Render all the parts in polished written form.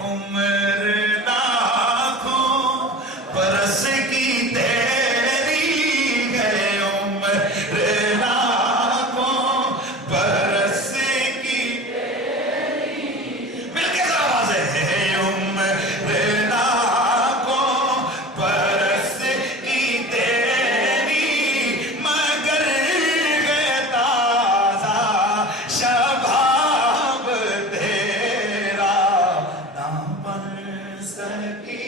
عمر لاکھوں برس کی تیری ہے عمر لاکھوں برس کی تیری مل کے ذرا آواز ہے عمر لاکھوں برس کی تیری مگر ہے تازہ شباب تیرا نہ بن سکی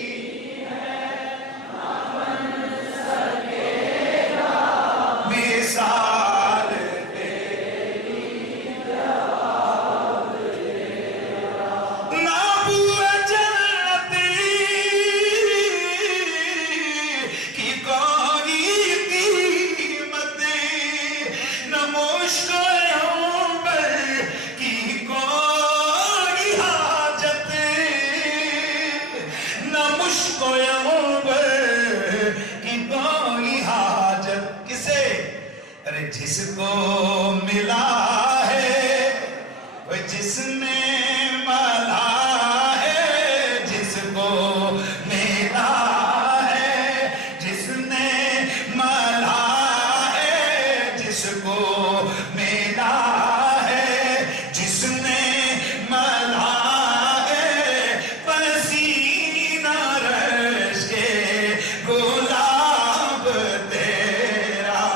مثال تیری نہ بوئے جنت کی کوئی قیمت نہ مشک عمر کی کوئی حاجت نہ مشک عمر کی کوئی حاجت کسے ارے جس کو ملا ہے وہ جس نے ملا ہے جس کو ملا ہے جس نے ملا ہے جس کو ملا ہے جس نے ملا ہے پسینہ رش کے گلاب تیرا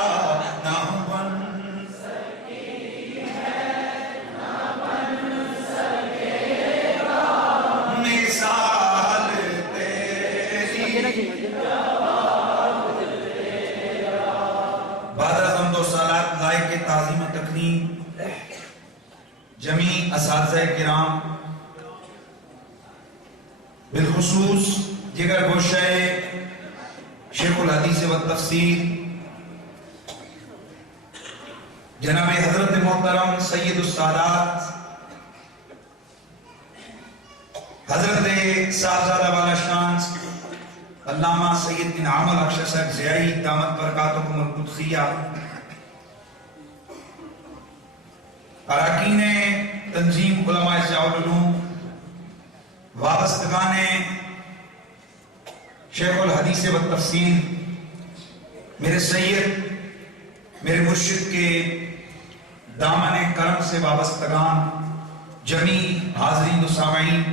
نہ بن مثال تیری بعد از حمد و صلات لائق تعظیم و تکریم جمیع اساتذہ کرام بالخصوص جگر گوشہ شیخ الحدیث و تفسیر جناب حضرت محترم سید السادات حضرت صاحبزادہ والا شان علامہ سید انعام الحق صاحب ضیائی دامت برکاتکم القدسیہ اراکین تنظیم علماء ضیاء العلوم وابستگان شیخ الحدیث و تفسیر میرے سید میرے مرشد کے دامن کرم سے وابستگان جمیع حاضرین و سامعین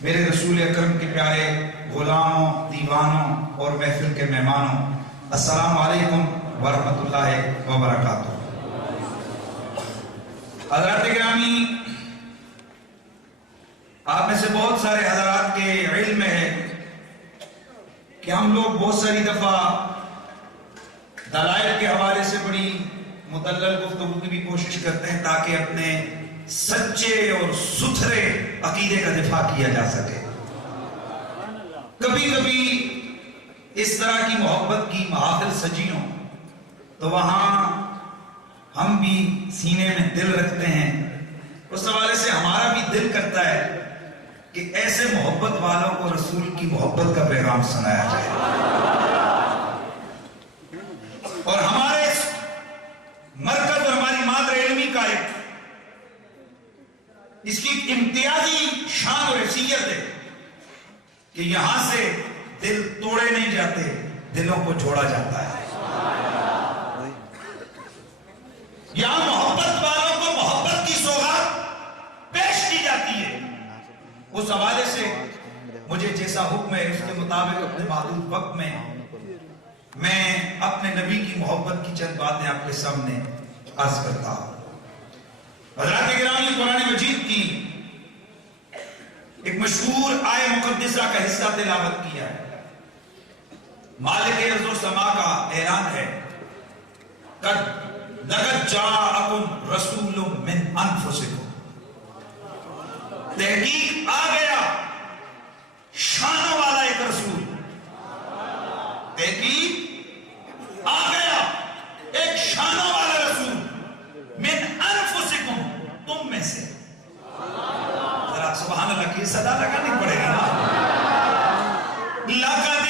میرے رسول اکرم کے پیارے غلاموں دیوانوں اور محفل کے مہمانوں السلام علیکم ورحمۃ اللہ وبرکاتہ حضرات گرامی آپ میں سے بہت سارے حضرات کے علم ہے کہ ہم لوگ بہت ساری دفعہ دلائل کے حوالے سے بڑی مدلل گفتگو کی بھی کوشش کرتے ہیں تاکہ اپنے سچے اور ستھرے عقیدے کا دفاع کیا جا سکے کبھی کبھی اس طرح کی محبت کی محافل سجی ہوں تو وہاں ہم بھی سینے میں دل رکھتے ہیں اس حوالے سے ہمارا بھی دل کرتا ہے کہ ایسے محبت والوں کو رسول کی محبت کا پیغام سنایا جائے اور ہمارے مرکز اور ہماری مادر علمی کا ایک اس کی امتیازی شان اور حیثیت ہے کہ یہاں سے دل توڑے نہیں جاتے دلوں کو جوڑا جاتا ہے یہاں محبت والوں کو محبت کی سوغات پیش کی جاتی ہے اس حوالے سے مجھے جیسا حکم ہے اس کے مطابق اپنے محدود وقت میں اپنے نبی کی محبت کی چند باتیں آپ کے سامنے عرض کرتا ہوں حضرات گرامی قرآن مجید کی ایک مشہور آیہ مقدسہ کا حصہ تلاوت کیا ہے مالک ارض و سما کا اعلان ہے قد لقد جاءکم رسول من انفسکم تحقیق آ گیا شانوں والا ایک رسول تحقیق آ گیا ایک شانوں والا رسول من انفسکم تم میں سے ذرا سبحان اللہ کی صدا لگانی پڑے گی نا لقد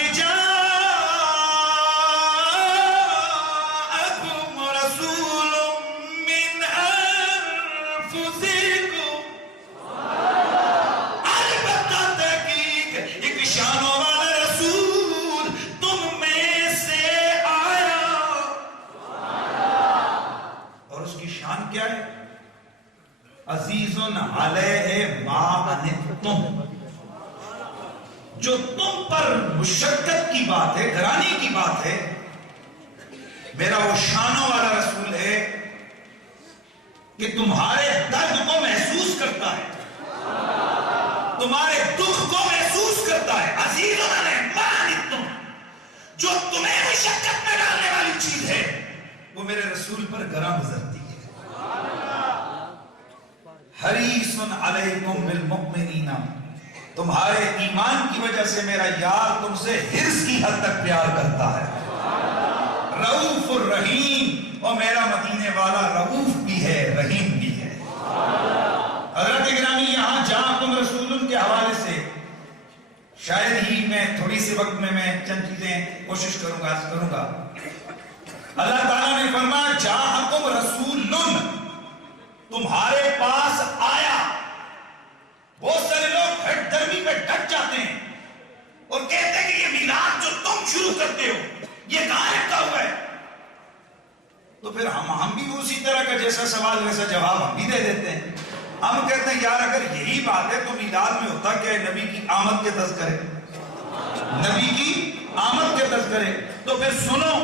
جاءکم رسول من انفسکم البتہ عنتم، جو تم پر مشقت کی بات ہے، گرانی کی بات ہے، میرا وہ شانوں والا رسول ہے کہ تمہارے درد کو محسوس کرتا ہے، تمہارے دکھ کو محسوس کرتا ہے. عزیز عنتم، جو تمہیں مشقت میں ڈالنے والی چیز ہے وہ میرے رسول پر گراں گزرتی ہے. حریص علیکم بالمؤمنین، تمہارے ایمان کی وجہ سے میرا یار تم سے حرص کی حد تک پیار کرتا ہے. رؤوف الرحیم، اور میرا مدینے والا رؤوف بھی ہے، رحیم بھی ہے. حضرت گرامی، یہاں جاءکم رسول کے حوالے سے شاید ہی میں تھوڑی سی وقت میں چند چیزیں کوشش کروں گا. اللہ تعالیٰ نے فرمایا جاءکم رسول، تمہارے پاس آیا. بہت سارے لوگ ہٹ درمی پہ ڈٹ جاتے ہیں اور کہتے ہیں کہ یہ میلاد جو تم شروع کرتے ہو یہ کہاں لکھا ہوا ہے؟ تو پھر ہم بھی اسی طرح کا جیسا سوال ویسا جواب ہم بھی دے دیتے ہیں. ہم کہتے ہیں یار اگر یہی بات ہے تو میلاد میں ہوتا کیا ہے؟ نبی کی آمد کے تذکرے، نبی کی آمد کے تذکرے. تو پھر سنو،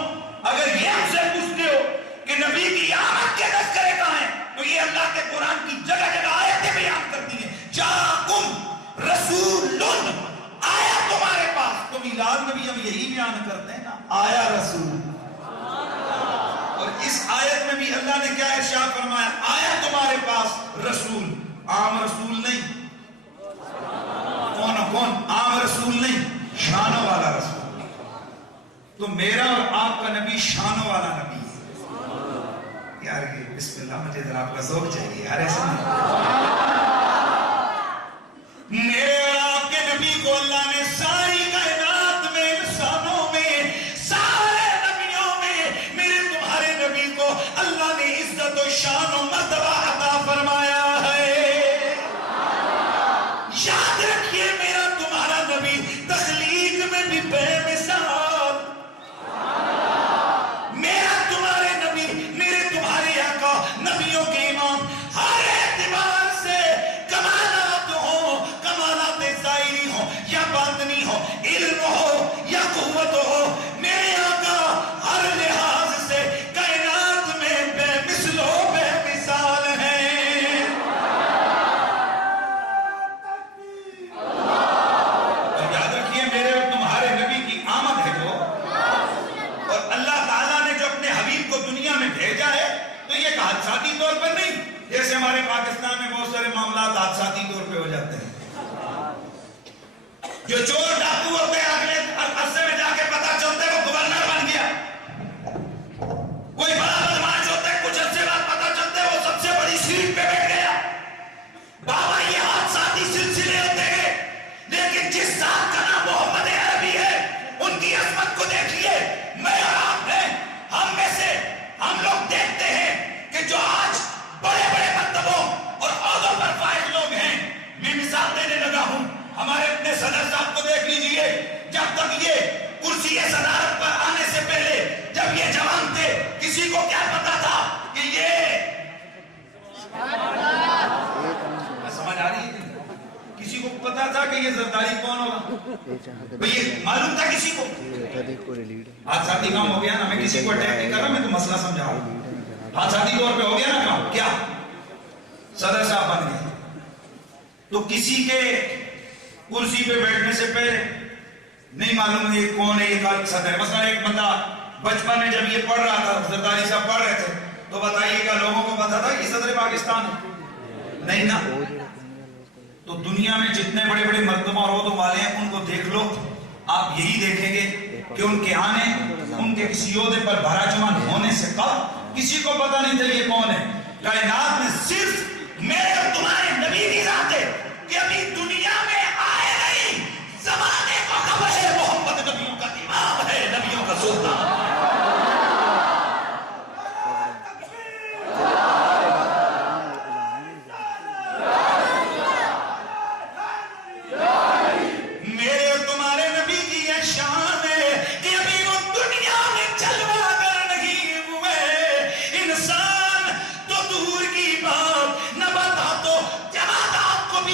اگر یہ ہم سے پوچھتے ہو کہ نبی کی آمد کے تذکرے کہاں ہیں، تو یہ اللہ کے قرآن کی جگہ جگہ آیتیں بیان کرتی ہیں. جاءکم رسول، آیا تمہارے پاس. تو میلاد میں بھی ہم یہی بیان کرتے ہیں نا، آیا رسول. اور اس آیت میں بھی اللہ نے کیا ارشاد فرمایا؟ آیا تمہارے پاس رسول. عام رسول نہیں. کون عام رسول نہیں، شانوں والا رسول. تو میرا اور آپ کا نبی شانوں والا نبی ہے. یار یہ بسم اللہ، مجھے ذرا آپ کا ذوق چاہیے یار. ایسا میرے اور آپ کے نبی کو اللہ نے ساری کائنات میں، انسانوں میں، سارے نبیوں میں میرے تمہارے نبی کو اللہ نے عزت و شان و مرتبہ عطا فرمایا ہے. یاد رکھیے میرا تمہارا نبی تخلیق میں بھی بے مثال. میرا تمہارے نبی، میرے تمہارے آقا، نبیوں کے امام، ہر اعتبار سے کمالات ہو، کمالات ظاہری ہو یا باطنی ہو، علم ہو یا قوت ہو، میرے آقا ہر لحاظ سے کائنات میں بے مثل و بے مثال ہیں. اور یاد رکھیے میرے اور تمہارے نبی کی آمد ہے جو، اور اللہ تعالیٰ نے جو اپنے حبیب کو دنیا میں بھیجا ہے تو یہ حادثاتی طور پر نہیں، جیسے ہمارے پاکستان میں بہت سارے معاملات حادثاتی طور پہ ہو جاتے ہیں. جو چور ڈاکو ہوتے ہیں اگلے عرصے میں جا کے پتا چلتا ہے وہ گورنر بن گیا. کوئی بڑا بدماش ہوتا ہے، کچھ عرصے بعد پتا چلتا ہے وہ سب سے بڑی سیٹ پہ بیٹھ گیا. بابا یہ حادثاتی سلسلے ہوتے ہیں، لیکن جس ذات کا نام محمد عربی ہے ان کی عظمت کو دیکھیے. میں اور آپ ہیں، ہم میں سے ہم لوگ دیکھتے ہیں کہ جو آج بڑے بڑے مرتبوں اور عہدوں پر فائز لوگ ہیں، میں مثال دینے لگا ہوں. ہمارے اپنے صدر صاحب کو دیکھ لیجئے، جب تک یہ کرسی صدارت پر آنے سے پہلے جب یہ جوان تھے کسی کو کیا پتا تھا کہ یہ سمجھ آ رہی ہے؟ کسی کو پتا تھا کہ یہ زرداری کون ہوگا؟ یہ معلوم تھا کسی کو؟ آج ساتھی کام ہو گیا نا. میں کسی کو اٹیک نہیں کر رہا، میں تو مسئلہ سمجھا رہا ہوں. آج ساتھی طور پہ ہو گیا نا کام. کیا صدر صاحب بن گئے تو کسی کے کرسی پہ بیٹھنے سے پہلے نہیں معلوم ہے یہ کون ہے، یہ کال صدر. مثلا ایک بندہ بچپن میں جب یہ پڑھ رہا تھا، زرداری صاحب پڑھ رہے تھے، تو بتائیے گا لوگوں کو پتا تھا کہ صدر پاکستان ہے؟ نہیں نا. تو دنیا میں جتنے بڑے بڑے مرتبہ اور عہدوں والے ہیں ان کو دیکھ لو، آپ یہی دیکھیں گے کہ ان کے آنے، ان کے کسی عہدے پر براجمان ہونے سے قبل کسی کو پتا نہیں تھا یہ کون ہے. کائنات میں صرف میرے اور تمہارے نبی کی ذات ہے کہ ابھی دنیا میں آئے نہیں، زمانے کو خبر ہے محمد نبیوں کا امام ہے، نبیوں کا سلطان. میرے اور تمہارے نبی کی یہ شان ہے کہ ابھی وہ دنیا میں جلوہ گر نہیں ہوئے. انسان تو دور کی بات، نباتات و جمادات کو بھی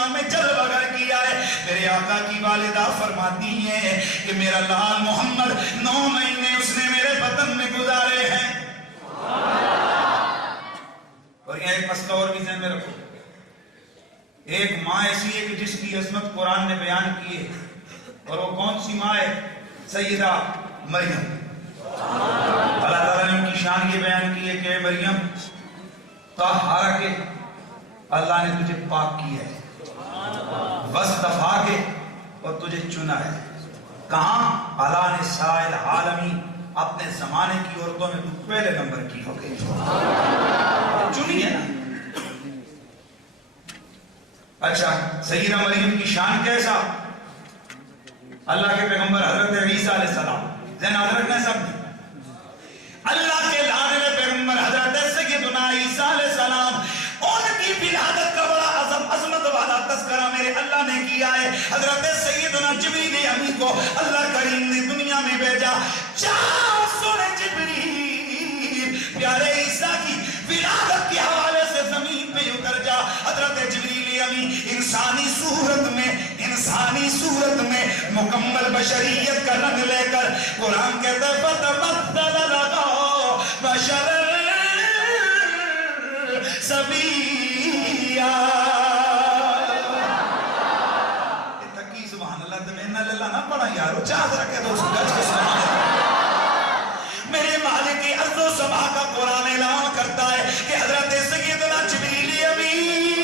دنیا میں جلوہ گر کیا ہے. میرے آقا کی والدہ فرماتی ہیں کہ میرا لال محمد 9 مہینے اس نے میرے بطن میں گزارے ہیں. اور یہ ایک مسئلہ اور بھی ذہن میں رکھو. ایک ماں ایسی ہے کہ جس کی عظمت قرآن نے بیان کی ہے, اور وہ کون سی ماں ہے؟ سیدہ مریم. اللہ تعالیٰ نے ان کی شان یہ بیان کی ہے کہ مریم طاہرہ کے اللہ نے تجھے پاک کیا ہے, وصطفیٰ کے اور تجھے چنا ہے. کہاں؟ اللہ نے سائل عالمی اپنے زمانے کی عورتوں میں تو پہلے نمبر کی ہو گئی, چنی ہے نا. اچھا, سیدہ مریم کی شان کیسا؟ اللہ کے پیغمبر حضرت عیسیٰ علیہ السلام, ذہن حضرت نے سب دی. اللہ کے لاڈلے پیغمبر حضرت سیدنا عیسیٰ علیہ السلام, ان کی ولادت کا بڑا عظمت والا تذکرہ میرے اللہ نے کیا ہے. حضرت سیدنا جبریل امین کو اللہ کریم نے دنیا میں بھیجا. چار سونے جبریل پیارے عیسیٰ کی ولادت کے حوالے سے زمین پہ اتر جا. حضرت جبریل امین انسانی صورت میں مکمل بشریت کا رنگ لے کر قرآن کہتا ہے فتمثل لنا بشرا سویا. تکی سبحان اللہ تمہیں اللہ نہ پڑھا یارو, چاہت رکھے تو اس گج کے سبحان اللہ. میرے مالک کی ارض و سما کا قرآن اعلان کرتا ہے کہ حضرت سیدنا جبریل امین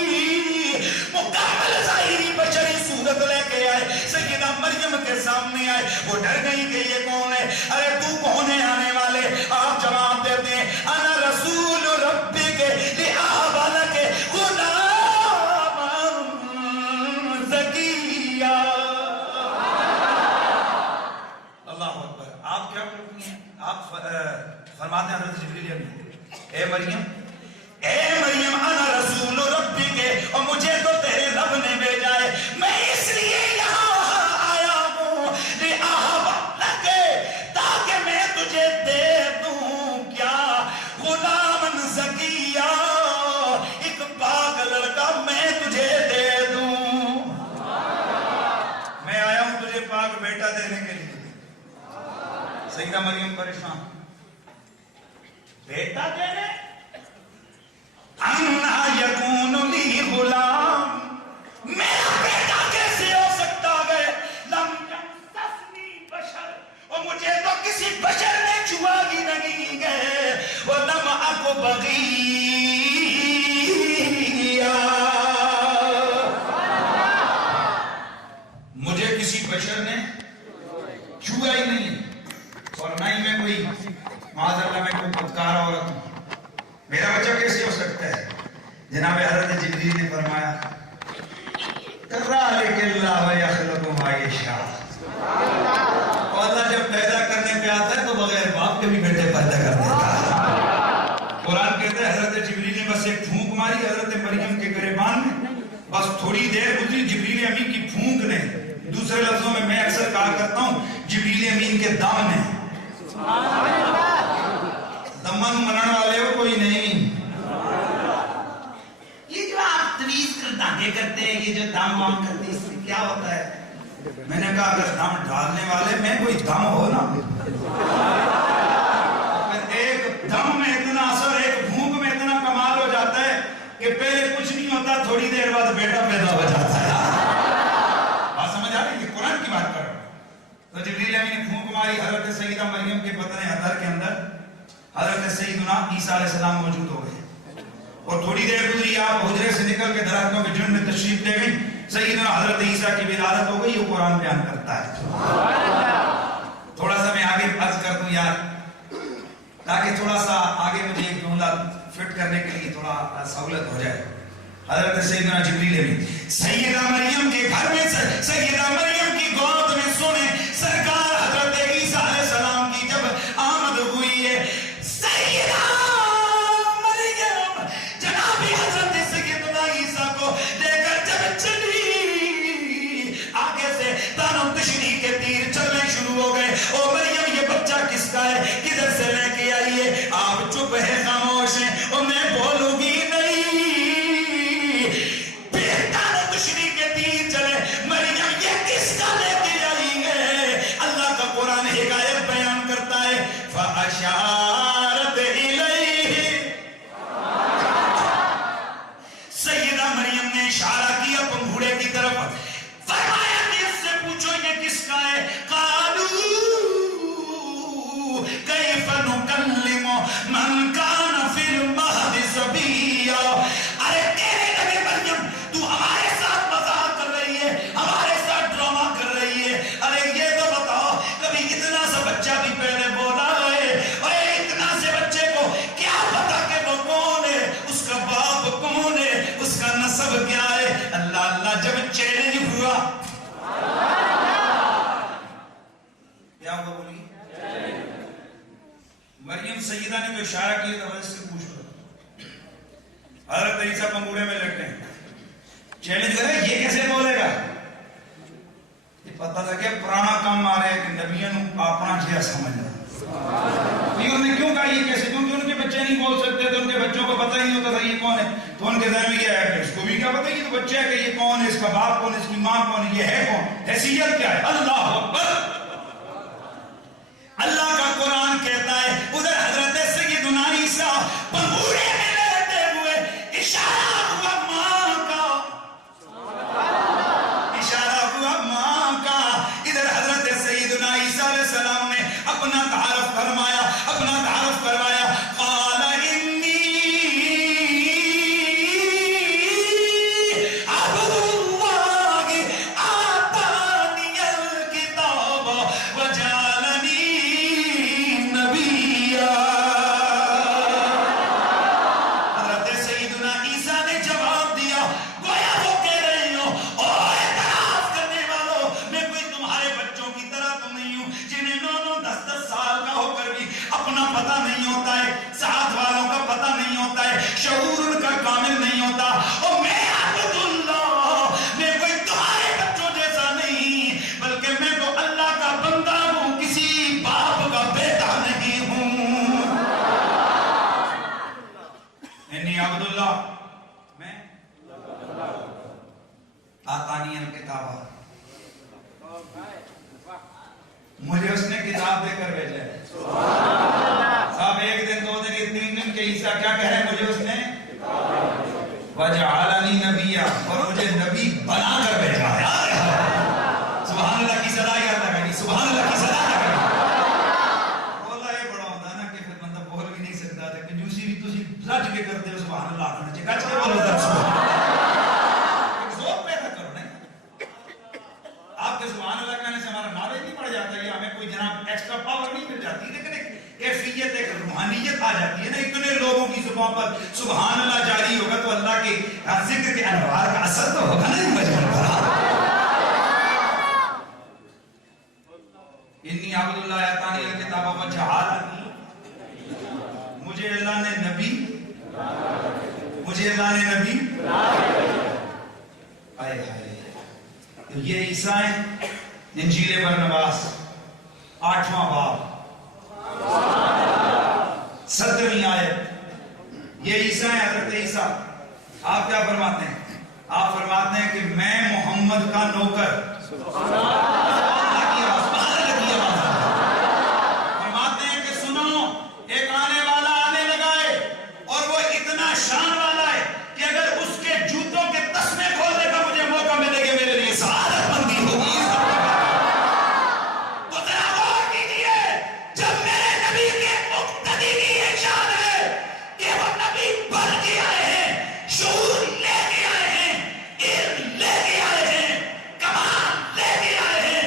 مکمل ظاہری بشری صورت لے کے آئے, سیدہ مریم کے سامنے آئے. وہ ڈر گئی کہ یہ کون ہے؟ ارے تو کون ہے آنے والے؟ آپ جواب دیتے ہیں انا رسول ربک لأہب لک غلاما زکیا. اللہ اکبر. آپ کیا کرتی ہیں؟ آپ فرماتے ہیں حضرت جبریل امین, اے مریم انا رسول ربک, اور مجھے تو تیرے رب نے بھیجا ہے, میں اس لیے یہاں آیا ہوں لأہب لک, تاکہ میں تجھے دے دوں کیا غلام زکیہ, ایک پاک لڑکا میں تجھے دے دوں. میں آیا ہوں تجھے پاک بیٹا دینے کے لیے. سیدہ مریم پریشان, بیٹا دینے؟ انا یکون لی غلام, میرا بیٹا کیسے ہو سکتا ہے؟ لم یمسسنی بشر, اور مجھے تو کسی بشر نے چھوا ہی نہیں ہے. ولم اک بغیا, مجھے کسی بشر نے چھوا ہی نہیں, اور نہ ہی میں کوئی معاذ اللہ میں کوئی بدکار عورت ہوں. میرا بچہ کیسے ہو سکتا ہے؟ جناب حضرت جبریل نے فرمایا کذالک اللہ یخلق ما یشاء. اور اللہ جب پیدا کرنے پہ آتا ہے تو بغیر باپ کے بھی بیٹے پیدا کر دیتا ہے. قرآن کہتا ہے حضرت جبریل نے بس ایک پھونک ماری حضرت مریم کے گریبان میں, بس تھوڑی دیر گزری, جبریل امین کی پھونک نے, دوسرے لفظوں میں اکثر کہا کرتا ہوں جبریل امین کے دم نے, دمن منن والے ہو کوئی نہیں. یہ جو آپ تویز کر دھاگے کرتے ہیں, یہ جو دم وام کرتے ہیں, اس سے کیا ہوتا ہے؟ میں نے کہا اگر دم ڈالنے والے میں کوئی دم ہو نا, ایک دم میں اتنا اثر, ایک بھونک میں اتنا کمال ہو جاتا ہے کہ پہلے کچھ نہیں ہوتا, تھوڑی دیر بعد بیٹا پیدا ہو جاتا ہے. بات سمجھ آ رہی ہے؟ قرآن کی بات کر رہا ہوں. تو جبریل امین نے پھونک ماری, حضرت سیدہ مریم کے بطن عطر کے اندر حضرت سیدنا عیسیٰ علیہ السلام موجود ہو گئے. اور تھوڑی دیر گزری, آپ حجرے سے نکل کے درختوں کے جھنڈ میں تشریف لے گئی. سیدنا حضرت عیسیٰ کی ولادت ہو گئی. وہ قرآن بیان کرتا ہے. تھوڑا سا میں آگے عرض کر دوں یار, تاکہ تھوڑا سا آگے مجھے ایک جملہ فٹ کرنے کے لیے تھوڑا سہولت ہو جائے. حضرت سیدنا جبریل امین سیدہ مریم کے گھر میں, سیدہ مریم کی گود میں سونے سرکار حضرت عیسیٰ علیہ السلام کی جب آمد ہوئی ہے, سیدہ مریم جناب حضرت سیدنا عیسیٰ کو لے کر جب چلی, آگے سے تانو تشریح کے تیر چلنے شروع ہو گئے. او مریم یہ بچہ کس کا ہے, کدھر سے لے کے آئی ہے؟ آپ چپ ہے, خاموش ہیں, اور میں بولوں گی نہیں. پھر تانو تشریح عیسیٰ نے جو اشارہ کیا تھا اس سے پوچھ لو. حضرت عیسیٰ پنگوڑے میں لٹے ہیں, چیلنج کرے یہ کیسے بولے گا. یہ پتہ تھا کہ پرانا کام مارے کہ نبیوں اپنا جیا سمجھنا. انہوں نے کیوں کہا یہ کیسے, کیونکہ ان کے بچے نہیں بول سکتے تھے, ان کے بچوں کو پتہ ہی نہیں ہوتا تھا یہ کون ہے. تو ان کے ذہن میں یہ ہے کہ اس کو بھی کیا پتہ ہے یہ تو بچہ ہے کہ یہ کون ہے, اس کا باپ کون ہے, اس کی ماں کون ہے, یہ ہے کون, حیثیت کیا ہے. اللہ اکبر. اللہ کا قرآن کہتا ہے ادھر حضرت سیدنا عیسیٰ پنگوڑے میں لیٹے ہوئے اشارہ ہوا ماں کا, اشارہ ہوا ماں کا. ادھر حضرت سیدنا عیسیٰ علیہ السلام نے اپنا تعارف فرمایا, اپنا تعارف کروایا. قال انی عبد اللہ آتانی الکتاب وجعلنی نبیا. حضرت سیدنا عیسیٰ نے جواب دیا, گویا وہ کہہ رہے ہو او اعتراف کرنے والوں, میں کوئی تمہارے بچوں کی طرح تو نہیں ہوں جنہیں 9-10 سال کا ہو کر بھی اپنا پتہ نہیں ہوتا ہے, ساتھ والوں کا پتہ نہیں ہوتا ہے, شعور ان کا کامل نہیں ہوتا. اور میں عبد اللہ, میں کوئی تمہارے بچوں جیسا نہیں, بلکہ میں تو اللہ کا بندہ ہوں, کسی باپ کا بیٹا نہیں ہوں. انی عبد اللہ, میں آتانی الکتاب, مجھے اس نے کتاب دے کر بھیجا ہے. صاحب ایک دن 2 دن یا 3 دن کے عیسیٰ کیا کہہ رہے ہیں, مجھے اس نے وجعلنی نبیا, اور مجھے نبی بنا کر بھیجا ہے. سبحان اللہ کی صدا یاد لگا, سبحان اللہ کی صدا لگا. بولا یہ بڑا ہوتا ہے نا کہ پھر بندہ بول بھی نہیں سکتا تھا, کنجوسی بھی تسی رج کے کرتے ہو. سبحان اللہ کرنا چاہیے, گچ کے بولو ذرا سبحان اللہ, ایک ذوق پیدا کرو. نہیں آپ کے سبحان اللہ کہنے سے ہمارا نالج نہیں بڑھ جاتا, یا ہمیں کوئی جناب ایکسٹرا پاور نہیں مل جاتی, لیکن ایک کیفیت, ایک روحانیت آ جاتی ہے نا. اتنے لوگوں کی زبان پر سبحان اللہ جاری ہوگا تو اللہ کے ذکر کے انوار کا اثر تو ہوگا نا مجموع پر. انی عبد اللہ آتانی الکتاب وجعلنی, مجھے اللہ نے نبی, مجھے اللہ نے نبی. آئے ہائے, تو یہ عیسیٰ ہیں. انجیل برنباس 8واں باب 17ویں آیت, یہ عیسیٰ ہیں, حضرت عیسیٰ. آپ کیا فرماتے ہیں, آپ فرماتے ہیں کہ میں محمد کا نوکر. فرماتے ہیں کہ سنو, ایک آنے والا آنے لگا ہے, اور وہ اتنا شان والا ہے کہ اگر اس کے جوتوں کے تسمے کھولنے کا مجھے موقع ملے گا میرے لیے سعادت مندی ہوگی. تو ذرا غور کیجیے, جب میرے نبی کے مقتدی کی یہ شان ہے کہ وہ نبی بن کے آئے ہیں, شعور لے کے آئے ہیں, علم لے کے آئے ہیں, کمال لے کے آئے ہیں,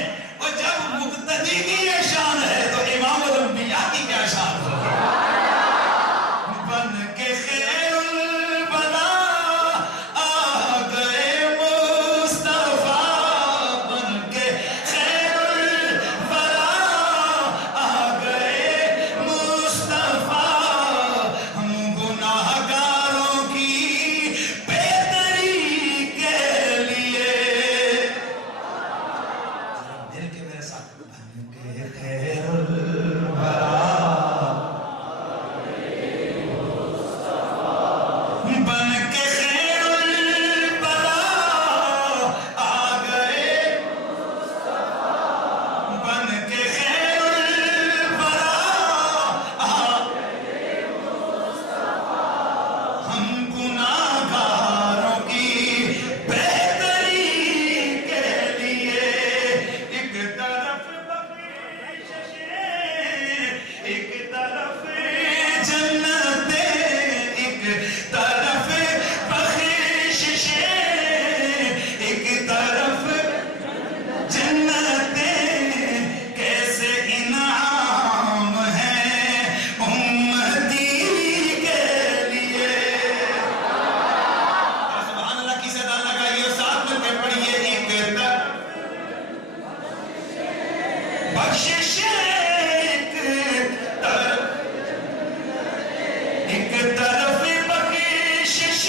ایک طرف بخشش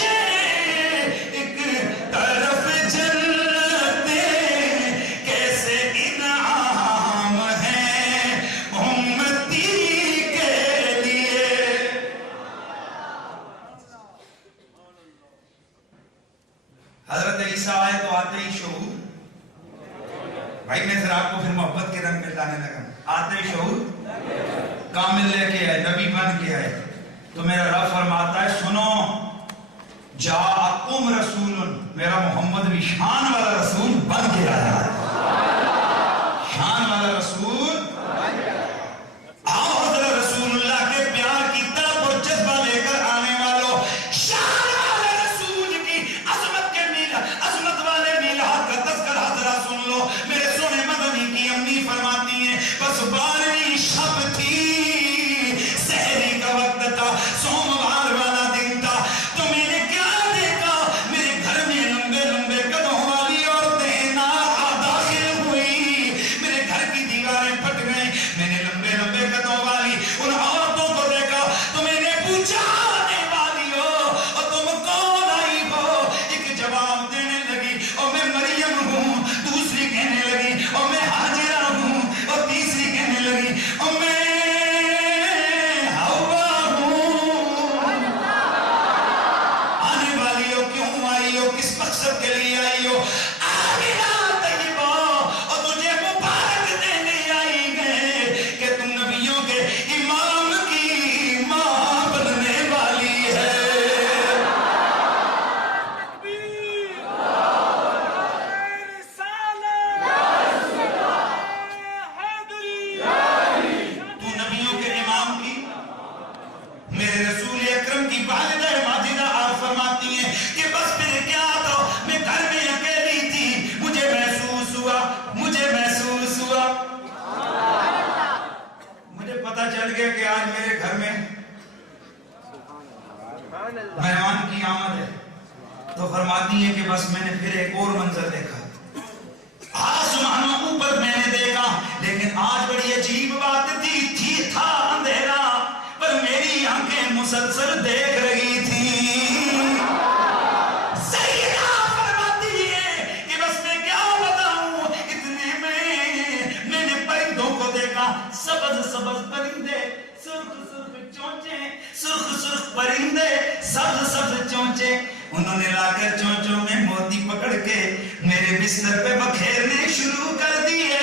ایک طرف جنتیں، کیسے انعام ہے امتی کے لیے۔ حضرت عیسیٰ آئے تو آتے ہی شعور، بھائی میں ذرا آپ کو پھر محبت کے رنگ میں لانے لگا، آتے ہی شعور کامل لے کے آئے، نبی بن کے آئے، تو میرا رب فرماتا ہے سنو، جاءکم رسول، میرا محمد بھی شان والا رسول بن کے آیا ہے، شان والا رسول۔ آؤ حضرت رسول اللہ کے پیار کی طرف اور جذبہ لے کر آنے والوں، شان والے رسول کی عظمت کے میلہ، عظمت والے میلاد کا تذکرہ ذرا سن لو۔ میرے سونے مدنی کی امی فرماتی ہیں بس 12ویں شب تھی، سحری کا وقت تھا، سوموار والا دن تھا، تو میں نے کیا دیکھا، میرے گھر میں لمبے لمبے قدوں والی عورتیں داخل ہوئی، میرے گھر کی دیواریں پھٹ گئیں، میں نے لمبے لمبے قدوں والی ان عورتوں کو دیکھا، تو میں نے پوچھا آنے والی ہو اور تم کون آئی ہو؟ ایک جواب دینے لگی اور میں مریم ہوں، دوسری کہنے لگی اور میں ہاجرہ ہوں، اور تیسری کہنے لگی اور میں حوا ہوں۔ آنے والی ہو، کیوں آئی ہو، کس مقصد کے لیے آئی ہو؟ آمینہ طیبہ، اور تجھے مبارک دینے آئی ہے کہ تم نبیوں کے امام کی ماں بننے والی ہے۔ تو نبیوں کے امام کی، میرے رسول اکرم کی والدہ ماجدہ آپ فرماتی ہیں کہ بس پھر کیا تھا، میں گھر میں اکیلی تھی، مجھے محسوس ہوا مجھے پتا چل گیا کہ آج میرے گھر میں مہمان کی آمد ہے، تو فرماتی ہیں کہ بس میں نے پھر ایک اور منظر دیکھا، آسمانوں اوپر میں نے دیکھا، لیکن آج بڑی عجیب بات تھی تھا اندھیرا، پر میری آنکھیں مسلسل دیکھ رہی تھی۔ سیدہ فرماتی ہے کہ بس میں کیا بتاؤں، اتنے میں نے پرندوں کو دیکھا، سبز سبز پرندے، سرخ سرخ چونچے، سرخ سرخ پرندے، سبز سبز چونچے، انہوں نے لا کر چونچوں میں موتی پکڑ کے میرے بستر پہ بکھیرنے شروع کر دیے۔